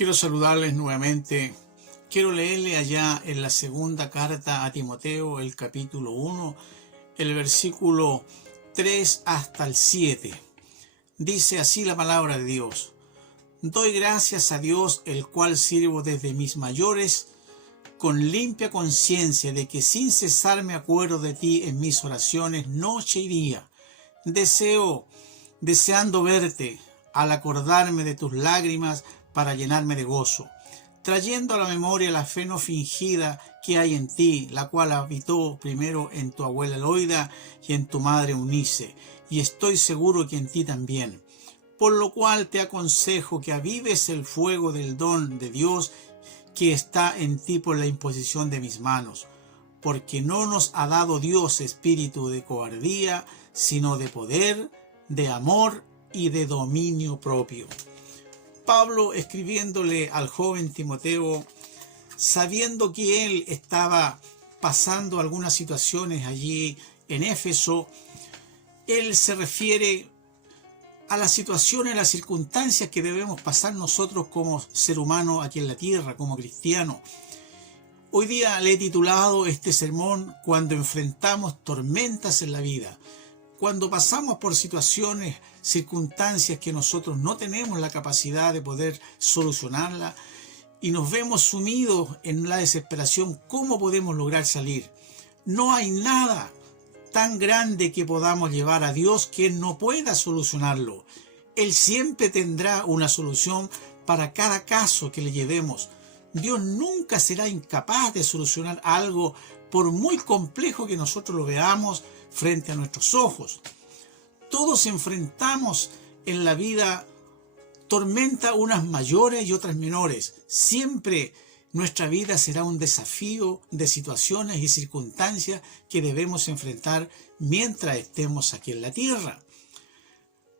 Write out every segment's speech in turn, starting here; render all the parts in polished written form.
Quiero saludarles nuevamente. Quiero leerle allá en la segunda carta a Timoteo, el capítulo 1, el versículo 3 hasta el 7. Dice así la palabra de Dios. Doy gracias a Dios, el cual sirvo desde mis mayores, con limpia conciencia de que sin cesar me acuerdo de ti en mis oraciones noche y día, deseando verte, al acordarme de tus lágrimas para llenarme de gozo, trayendo a la memoria la fe no fingida que hay en ti, la cual habitó primero en tu abuela Loida y en tu madre Eunice, y estoy seguro que en ti también. Por lo cual te aconsejo que avives el fuego del don de Dios que está en ti por la imposición de mis manos, porque no nos ha dado Dios espíritu de cobardía, sino de poder, de amor y de dominio propio. Pablo, escribiéndole al joven Timoteo, sabiendo que él estaba pasando algunas situaciones allí en Éfeso, él se refiere a las situaciones, a las circunstancias que debemos pasar nosotros como ser humano aquí en la tierra, como cristiano. Hoy día le he titulado este sermón Cuando enfrentamos tormentas en la vida. Cuando pasamos por situaciones, circunstancias que nosotros no tenemos la capacidad de poder solucionarla y nos vemos sumidos en la desesperación, ¿cómo podemos lograr salir? No hay nada tan grande que podamos llevar a Dios que Él no pueda solucionarlo. Él siempre tendrá una solución para cada caso que le llevemos. Dios nunca será incapaz de solucionar algo por muy complejo que nosotros lo veamos frente a nuestros ojos. Todos enfrentamos en la vida tormentas, unas mayores y otras menores. Siempre nuestra vida será un desafío de situaciones y circunstancias que debemos enfrentar mientras estemos aquí en la tierra.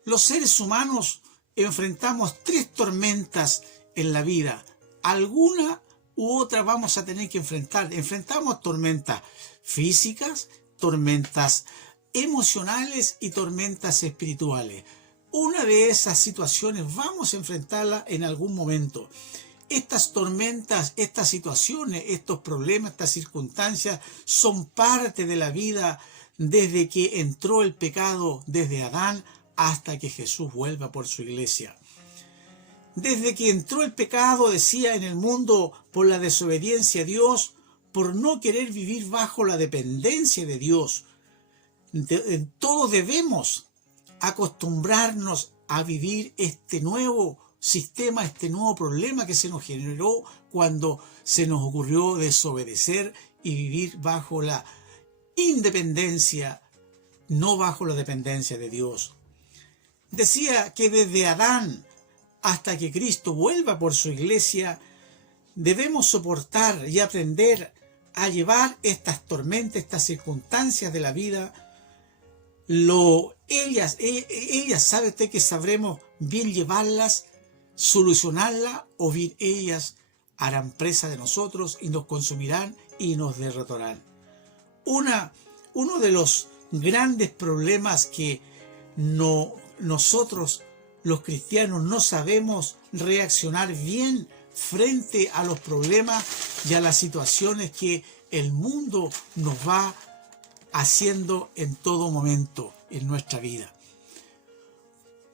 Los seres humanos enfrentamos 3 tormentas en la vida. Alguna u otra vamos a tener que enfrentar. Enfrentamos tormentas físicas, tormentas emocionales y tormentas espirituales. Una de esas situaciones vamos a enfrentarla en algún momento. Estas tormentas, estas situaciones, estos problemas, estas circunstancias son parte de la vida desde que entró el pecado, desde Adán hasta que Jesús vuelva por su iglesia. Desde que entró el pecado, decía, en el mundo por la desobediencia a Dios, por no querer vivir bajo la dependencia de Dios. Todos debemos acostumbrarnos a vivir este nuevo sistema, este nuevo problema que se nos generó cuando se nos ocurrió desobedecer y vivir bajo la independencia, no bajo la dependencia de Dios. Decía que desde Adán hasta que Cristo vuelva por su iglesia, debemos soportar y aprender a llevar estas tormentas, estas circunstancias de la vida. Ellas sabe usted que sabremos bien llevarlas, solucionarlas, o bien ellas harán presa de nosotros y nos consumirán y nos derrotarán. Uno de los grandes problemas que nosotros los cristianos no sabemos reaccionar bien frente a los problemas y a las situaciones que el mundo nos va haciendo en todo momento en nuestra vida.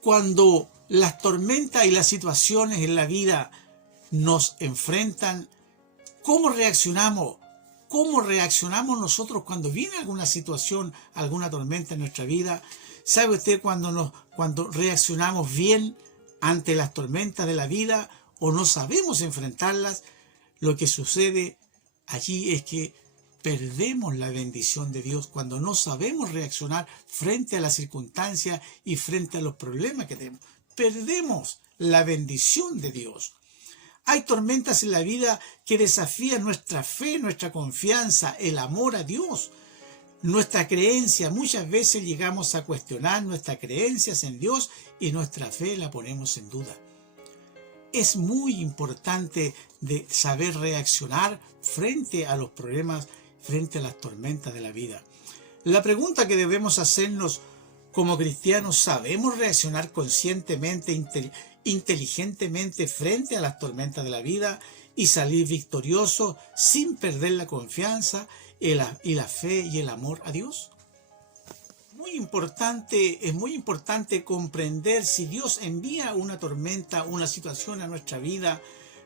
Cuando las tormentas y las situaciones en la vida nos enfrentan, ¿cómo reaccionamos? ¿Cómo reaccionamos nosotros cuando viene alguna situación, alguna tormenta en nuestra vida? ¿Sabe usted cuando reaccionamos bien ante las tormentas de la vida o no sabemos enfrentarlas? Lo que sucede allí es que perdemos la bendición de Dios cuando no sabemos reaccionar frente a las circunstancias y frente a los problemas que tenemos. Perdemos la bendición de Dios. Hay tormentas en la vida que desafían nuestra fe, nuestra confianza, el amor a Dios, nuestra creencia. Muchas veces llegamos a cuestionar nuestras creencias en Dios y nuestra fe la ponemos en duda. Es muy importante de saber reaccionar frente a los problemas, frente a las tormentas de la vida. La pregunta que debemos hacernos como cristianos, ¿sabemos reaccionar conscientemente inteligentemente frente a las tormentas de la vida y salir victorioso sin perder la confianza y la fe y el amor a Dios? Es muy importante comprender si Dios envía una tormenta, una situación a nuestra vida,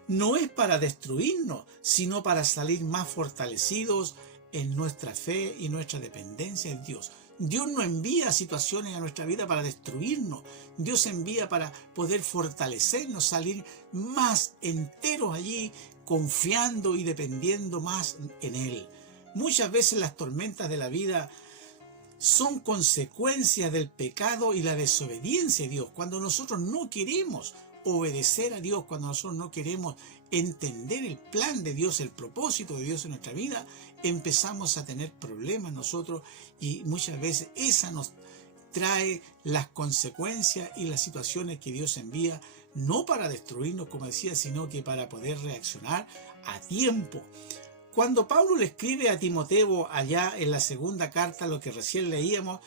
no es para destruirnos, sino para salir más fortalecidos en nuestra fe y nuestra dependencia en Dios. Dios no envía situaciones a nuestra vida para destruirnos. Dios envía para poder fortalecernos, salir más enteros allí, confiando y dependiendo más en Él. Muchas veces las tormentas de la vida son consecuencias del pecado y la desobediencia a Dios. Cuando nosotros no queremos obedecer a Dios, cuando nosotros no queremos entender el plan de Dios, el propósito de Dios en nuestra vida, empezamos a tener problemas nosotros y muchas veces esa nos trae las consecuencias y las situaciones que Dios envía, no para destruirnos, como decía, sino que para poder reaccionar a tiempo. Cuando Pablo le escribe a Timoteo allá en la segunda carta, lo que recién leíamos,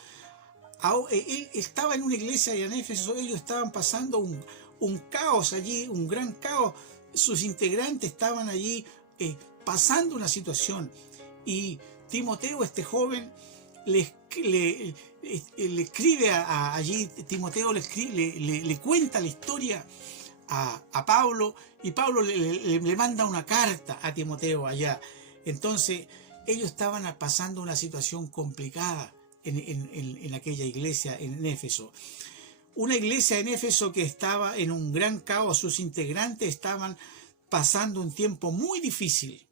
él estaba en una iglesia en Éfeso, ellos estaban pasando un caos allí, un gran caos. Sus integrantes estaban allí pasando una situación. Y Timoteo, este joven, le escribe allí, Timoteo le cuenta la historia a Pablo, y Pablo le manda una carta a Timoteo allá. Entonces ellos estaban pasando una situación complicada en aquella iglesia en Éfeso. Una iglesia en Éfeso que estaba en un gran caos, sus integrantes estaban pasando un tiempo muy difícil,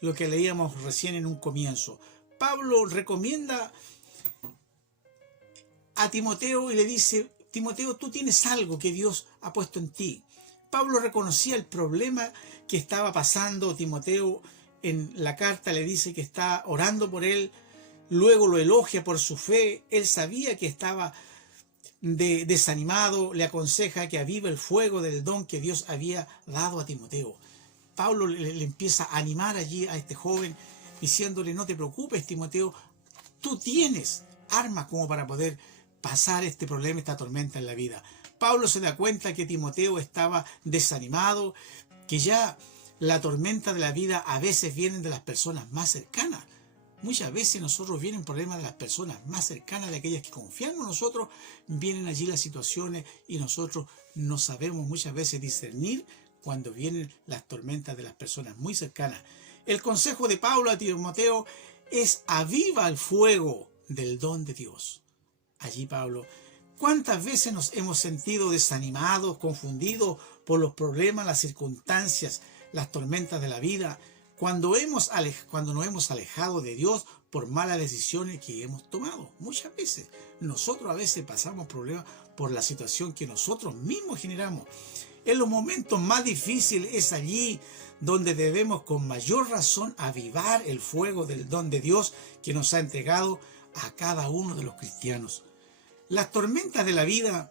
lo que leíamos recién en un comienzo. Pablo recomienda a Timoteo y le dice: Timoteo, tú tienes algo que Dios ha puesto en ti. Pablo reconocía el problema que estaba pasando Timoteo. En la carta le dice que está orando por él, luego lo elogia por su fe. Él sabía que estaba desanimado, le aconseja que avive el fuego del don que Dios había dado a Timoteo. Pablo le empieza a animar allí a este joven, diciéndole: no te preocupes, Timoteo, tú tienes armas como para poder pasar este problema, esta tormenta en la vida. Pablo se da cuenta que Timoteo estaba desanimado, que ya la tormenta de la vida a veces vienen de las personas más cercanas. Muchas veces nosotros vienen problemas de las personas más cercanas, de aquellas que confiamos en nosotros, vienen allí las situaciones y nosotros no sabemos muchas veces discernir cuando vienen las tormentas de las personas muy cercanas. El consejo de Pablo a Timoteo es: aviva el fuego del don de Dios. Allí Pablo, ¿cuántas veces nos hemos sentido desanimados, confundidos por los problemas, las circunstancias, las tormentas de la vida, cuando nos hemos alejado de Dios por malas decisiones que hemos tomado? Muchas veces nosotros a veces pasamos problemas por la situación que nosotros mismos generamos. En los momentos más difíciles es allí donde debemos con mayor razón avivar el fuego del don de Dios que nos ha entregado a cada uno de los cristianos. Las tormentas de la vida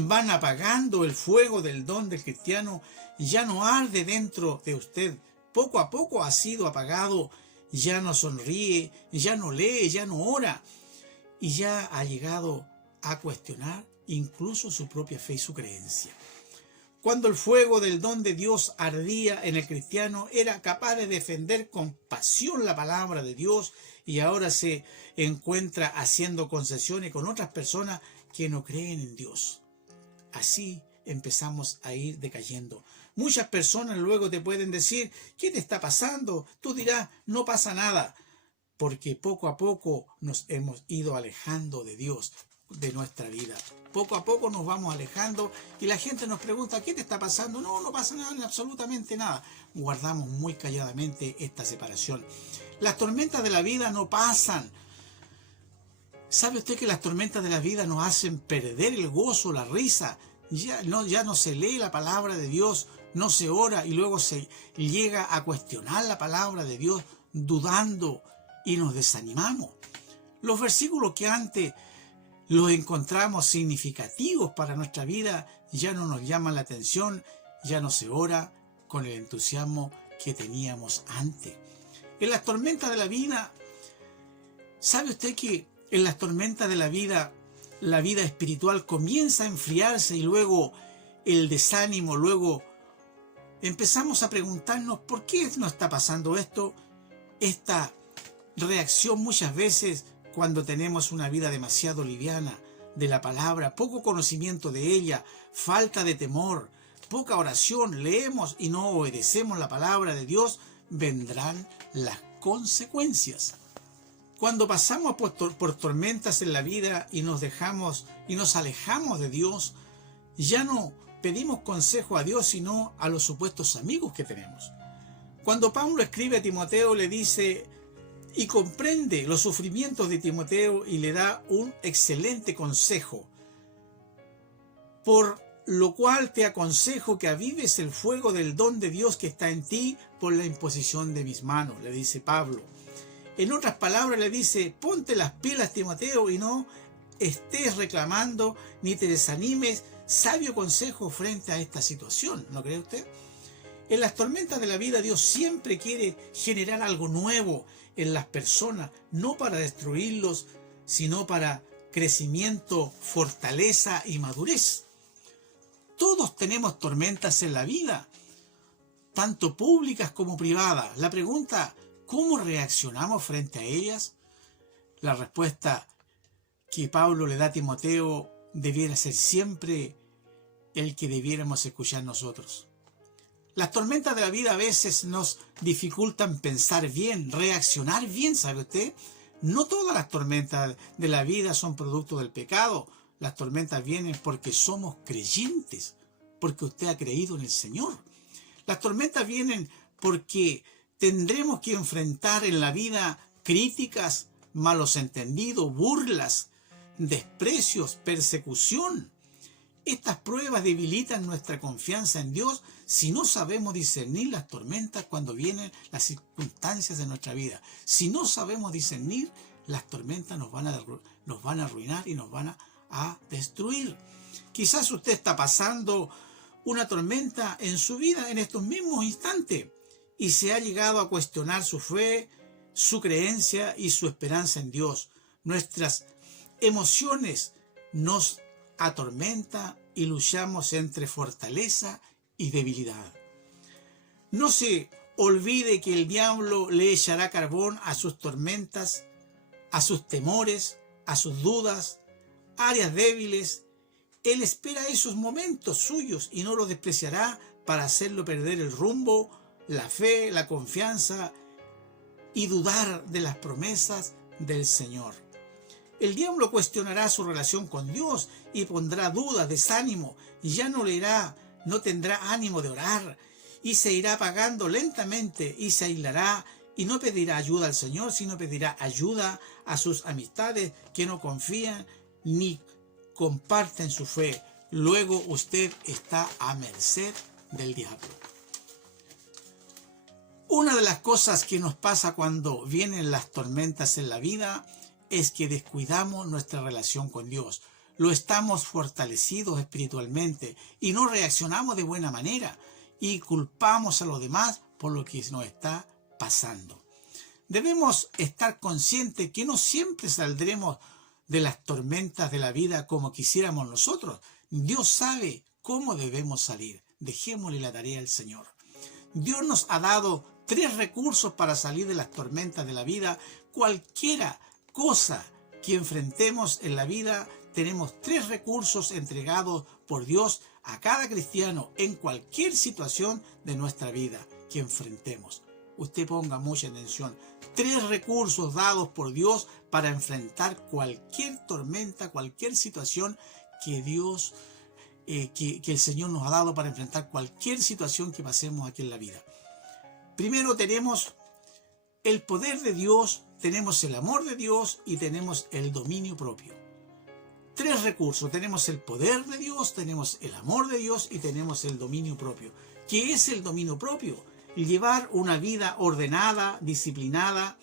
van apagando el fuego del don del cristiano, ya no arde dentro de usted. Poco a poco ha sido apagado, ya no sonríe, ya no lee, ya no ora, y ya ha llegado a cuestionar incluso su propia fe y su creencia. Cuando el fuego del don de Dios ardía en el cristiano, era capaz de defender con pasión la palabra de Dios, y ahora se encuentra haciendo concesiones con otras personas que no creen en Dios. Así empezamos a ir decayendo. Muchas personas luego te pueden decir: ¿qué te está pasando? Tú dirás: no pasa nada, porque poco a poco nos hemos ido alejando de Dios, de nuestra vida. Poco a poco nos vamos alejando y la gente nos pregunta: ¿qué te está pasando? No, no pasa nada, absolutamente nada. Guardamos muy calladamente esta separación. Las tormentas de la vida no pasan. ¿Sabe usted que las tormentas de la vida nos hacen perder el gozo, la risa? Ya no se lee la palabra de Dios, no se ora, y luego se llega a cuestionar la palabra de Dios dudando y nos desanimamos. Los versículos que antes los encontramos significativos para nuestra vida ya no nos llaman la atención, ya no se ora con el entusiasmo que teníamos antes. En las tormentas de la vida, ¿sabe usted que en las tormentas de la vida espiritual comienza a enfriarse y luego el desánimo, luego empezamos a preguntarnos ¿por qué nos está pasando esto? Esta reacción muchas veces cuando tenemos una vida demasiado liviana de la palabra, poco conocimiento de ella, falta de temor, poca oración, leemos y no obedecemos la palabra de Dios, vendrán las consecuencias. Cuando pasamos por tormentas en la vida y nos alejamos de Dios, ya no pedimos consejo a Dios, sino a los supuestos amigos que tenemos. Cuando Pablo escribe a Timoteo, le dice y comprende los sufrimientos de Timoteo y le da un excelente consejo. Por lo cual te aconsejo que avives el fuego del don de Dios que está en ti por la imposición de mis manos, le dice Pablo. En otras palabras le dice, ponte las pilas, Timoteo, y no estés reclamando ni te desanimes. Sabio consejo frente a esta situación, ¿no cree usted? En las tormentas de la vida Dios siempre quiere generar algo nuevo en las personas, no para destruirlos, sino para crecimiento, fortaleza y madurez. Todos tenemos tormentas en la vida, tanto públicas como privadas. La pregunta, ¿cómo reaccionamos frente a ellas? La respuesta que Pablo le da a Timoteo debiera ser siempre el que debiéramos escuchar nosotros. Las tormentas de la vida a veces nos dificultan pensar bien, reaccionar bien, ¿sabe usted? No todas las tormentas de la vida son producto del pecado. Las tormentas vienen porque somos creyentes, porque usted ha creído en el Señor. Las tormentas vienen porque tendremos que enfrentar en la vida críticas, malos entendidos, burlas, desprecios, persecución. Estas pruebas debilitan nuestra confianza en Dios si no sabemos discernir las tormentas cuando vienen las circunstancias de nuestra vida. Si no sabemos discernir, las tormentas nos van a arruinar y nos van a destruir. Quizás usted está pasando una tormenta en su vida en estos mismos instantes y se ha llegado a cuestionar su fe, su creencia y su esperanza en Dios. Nuestras emociones nos atormentan y luchamos entre fortaleza y debilidad. No se olvide que el diablo le echará carbón a sus tormentas, a sus temores, a sus dudas, áreas débiles. Él espera esos momentos suyos y no los despreciará para hacerlo perder el rumbo, la fe, la confianza y dudar de las promesas del Señor. El diablo cuestionará su relación con Dios y pondrá dudas, desánimo, y ya no tendrá ánimo de orar y se irá apagando lentamente y se aislará y no pedirá ayuda al Señor, sino pedirá ayuda a sus amistades que no confían ni comparten su fe. Luego usted está a merced del diablo. Una de las cosas que nos pasa cuando vienen las tormentas en la vida es que descuidamos nuestra relación con Dios. Lo estamos fortalecidos espiritualmente y no reaccionamos de buena manera y culpamos a los demás por lo que nos está pasando. Debemos estar conscientes que no siempre saldremos de las tormentas de la vida como quisiéramos nosotros. Dios sabe cómo debemos salir. Dejémosle la tarea al Señor. Dios nos ha dado 3 recursos para salir de las tormentas de la vida. Cualquiera cosa que enfrentemos en la vida, tenemos 3 recursos entregados por Dios a cada cristiano en cualquier situación de nuestra vida que enfrentemos. Usted ponga mucha atención. 3 recursos dados por Dios para enfrentar cualquier tormenta, cualquier situación que Dios, que el Señor nos ha dado para enfrentar cualquier situación que pasemos aquí en la vida. Primero tenemos el poder de Dios, tenemos el amor de Dios y tenemos el dominio propio. 3 recursos. Tenemos el poder de Dios, tenemos el amor de Dios y tenemos el dominio propio. ¿Qué es el dominio propio? Llevar una vida ordenada, disciplinada,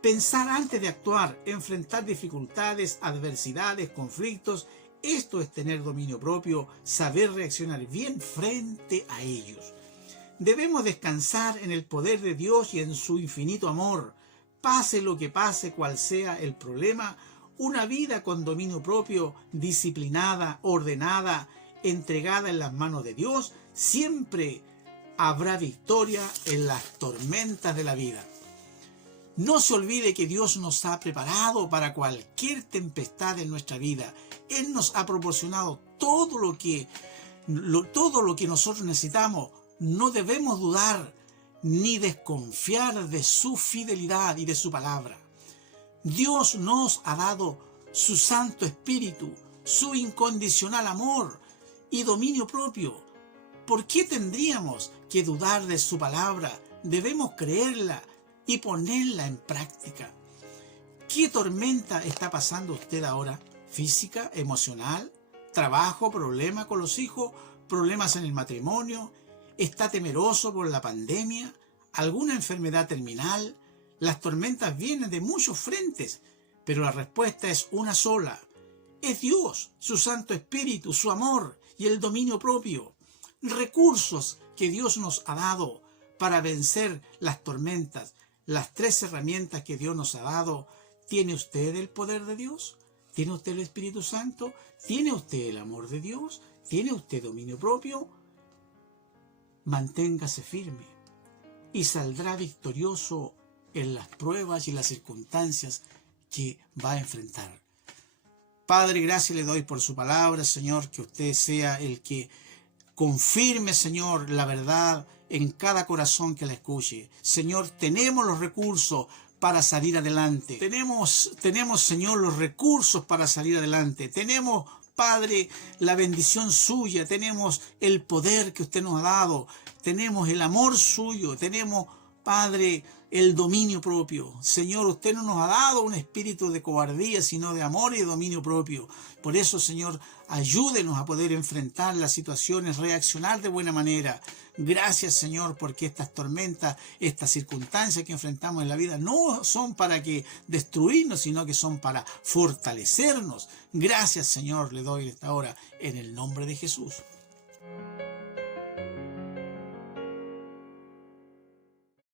pensar antes de actuar, enfrentar dificultades, adversidades, conflictos. Esto es tener dominio propio, saber reaccionar bien frente a ellos. Debemos descansar en el poder de Dios y en su infinito amor. Pase lo que pase, cual sea el problema, una vida con dominio propio, disciplinada, ordenada entregada en las manos de Dios, siempre habrá victoria en las tormentas de la vida. No se olvide que Dios nos ha preparado para cualquier tempestad en nuestra vida. Él nos ha proporcionado todo lo que nosotros necesitamos. No debemos dudar ni desconfiar de su fidelidad y de su palabra. Dios nos ha dado su Santo Espíritu, su incondicional amor y dominio propio. ¿Por qué tendríamos que dudar de su palabra? Debemos creerla y ponerla en práctica. ¿Qué tormenta está pasando usted ahora? ¿Física, emocional, trabajo, problema con los hijos, problemas en el matrimonio? ¿Está temeroso por la pandemia? ¿Alguna enfermedad terminal? Las tormentas vienen de muchos frentes, pero la respuesta es una sola. Es Dios, su Santo Espíritu, su amor y el dominio propio. Recursos que Dios nos ha dado para vencer las tormentas. Las 3 herramientas que Dios nos ha dado. ¿Tiene usted el poder de Dios? ¿Tiene usted el Espíritu Santo? ¿Tiene usted el amor de Dios? ¿Tiene usted dominio propio? Manténgase firme y saldrá victorioso en las pruebas y las circunstancias que va a enfrentar. Padre, gracias le doy por su palabra, Señor, que usted sea el que confirme, Señor, la verdad en cada corazón que la escuche. Señor, tenemos los recursos para salir adelante. Tenemos, Señor, los recursos para salir adelante. Tenemos, Padre, la bendición suya. Tenemos el poder que usted nos ha dado. Tenemos el amor suyo. Tenemos, Padre, el dominio propio. Señor, usted no nos ha dado un espíritu de cobardía, sino de amor y de dominio propio. Por eso, Señor, ayúdenos a poder enfrentar las situaciones, reaccionar de buena manera. Gracias, Señor, porque estas tormentas, estas circunstancias que enfrentamos en la vida no son para que destruirnos, sino que son para fortalecernos. Gracias, Señor, le doy esta hora en el nombre de Jesús.